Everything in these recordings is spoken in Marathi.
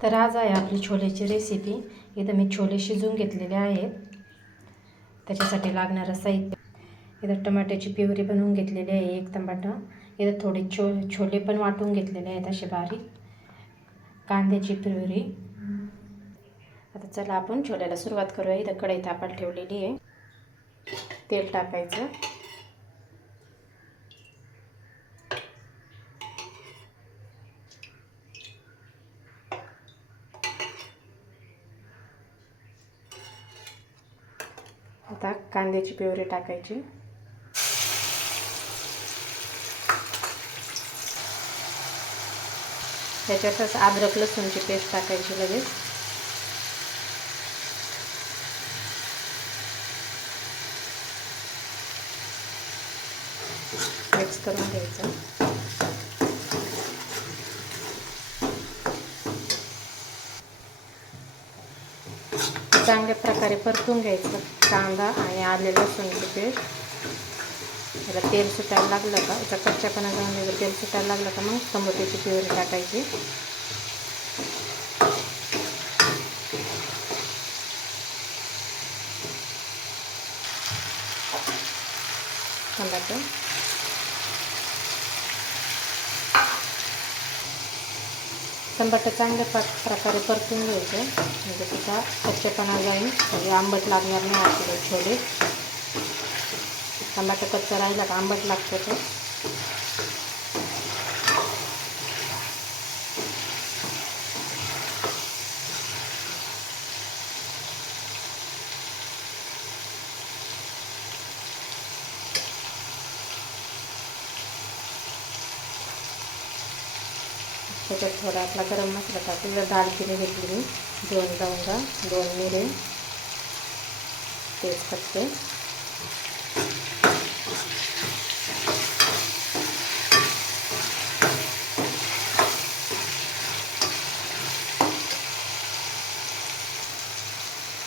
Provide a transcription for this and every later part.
तर आज आहे आपली छोलेची रेसिपी। इथं मी छोले शिजवून घेतलेले आहेत। त्याच्यासाठी लागणारं साहित्य, इथं टमाट्याची प्युरी बनवून घेतलेली आहे 1 टमाटा। इथं थोडे छोले पण वाटून घेतलेले आहेत असे बारीक, कांद्याची प्युरी। आता चला आपण छोल्याला सुरुवात करूया। इथं कढई तापायला ठेवलेली आहे, तेल टाकायचं। आता कांद्याची प्युरी टाकायची, त्याच्यातच अद्रक लसूणची पेस्ट टाकायची लगेच। मिक्स करून घ्यायचं। चांगल्या प्रकारे परतून घ्यायचं कांदा आणि आले लसूणची पेस्ट। त्याला तेल सुटायला लागलं का, याचा कच्चापणा जाऊन द्यायचं। तेल सुटायला लागलं का मग टमाट्याची प्युरी टाकायची। टमाटर चांगल्या प्रकारे परतून घ्यायचं, म्हणजे त्याचा कच्चापणा जाईल, म्हणजे आंबट लागणार नाही आपले छोले। टमाटर कच्चा राहिला का आंबट लागतं ते। त्याच्यात थोडा आपला गरम मसाला टाकून, दालचिनी घेतली मी 2 लवंगा, 2 मिरे, तेजपत्ते,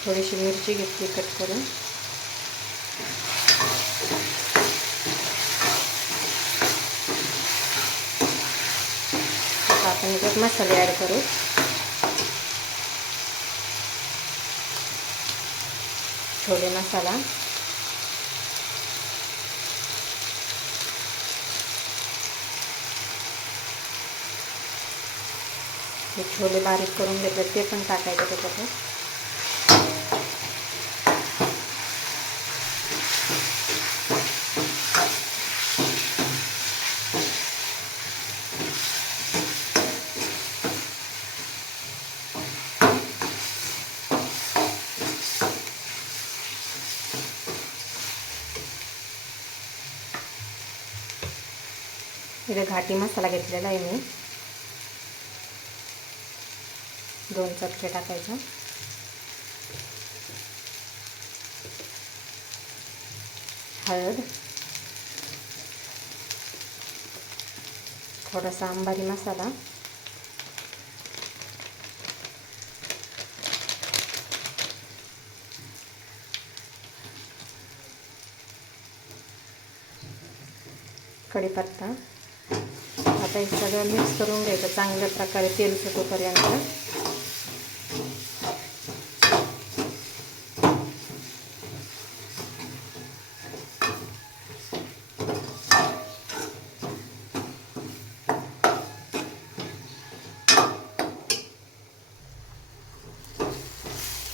थोडीशी मिरची घेतली कट करून। आपण याच्यात मसाले ॲड करू। छोले मसाला, हे छोले बारीक करून घेतले ते पण टाकायचे त्याच्यात। इथे घाटी मसाला घेतलेला आहे मी, 2 चमचे टाकायचा। हळद, थोडासा अंबारी मसाला, कढीपत्ता। आता हे सगळं मिक्स करून घ्यायचं चांगल्या प्रकारे तेल सुटेपर्यंत।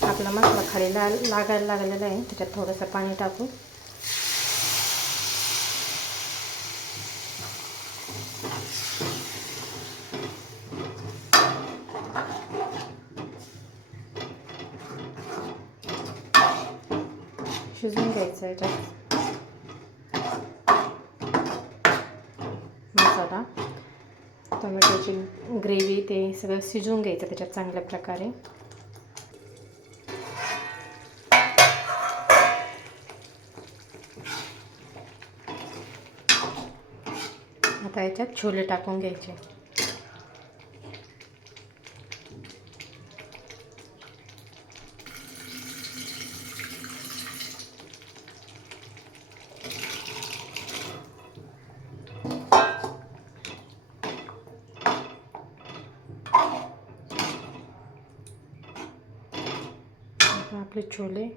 आपला मसाला खाली लागायला लागलेला आहे, त्याच्यात थोडंसं पाणी टाकू। शिजवून घ्यायचं याच्यात मसाला, टोमॅटोची ग्रेव्ही ते सगळं शिजवून घ्यायचं त्याच्यात चांगल्या प्रकारे। आता याच्यात छोले टाकून घ्यायचे। आपले छोले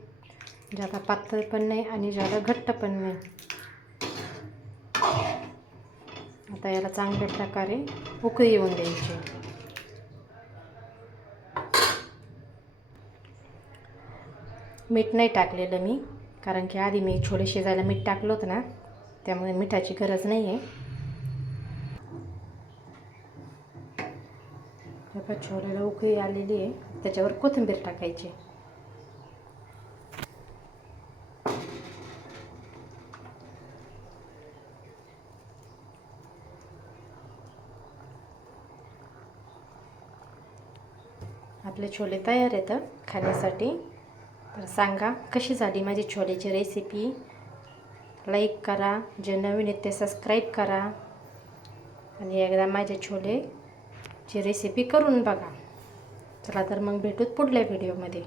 जादा पातळ पण नाही आणि जादा घट्ट पण नाही. आता याला चांगल्या प्रकारे उकळी येऊन द्यायची. मीठ नाही टाकलेलं मी, कारण की आधी मी छोले शिजायला मीठ टाकलं होतं ना, त्यामुळे मिठाची गरज नाही आहे. आता छोल्याला उकळी आलेली आहे, त्याच्यावर कोथिंबीर टाकायची. आपले छोले तयार आहेत खाण्यासाठी. तर सांगा कशी झाली माझी छोलेची रेसिपी. लाईक करा, जे नवीन आहेत ते सबस्क्राईब करा आणि एकदा माझे छोलेची रेसिपी करून बघा. चला तर मग भेटूत पुढल्या व्हिडिओमध्ये.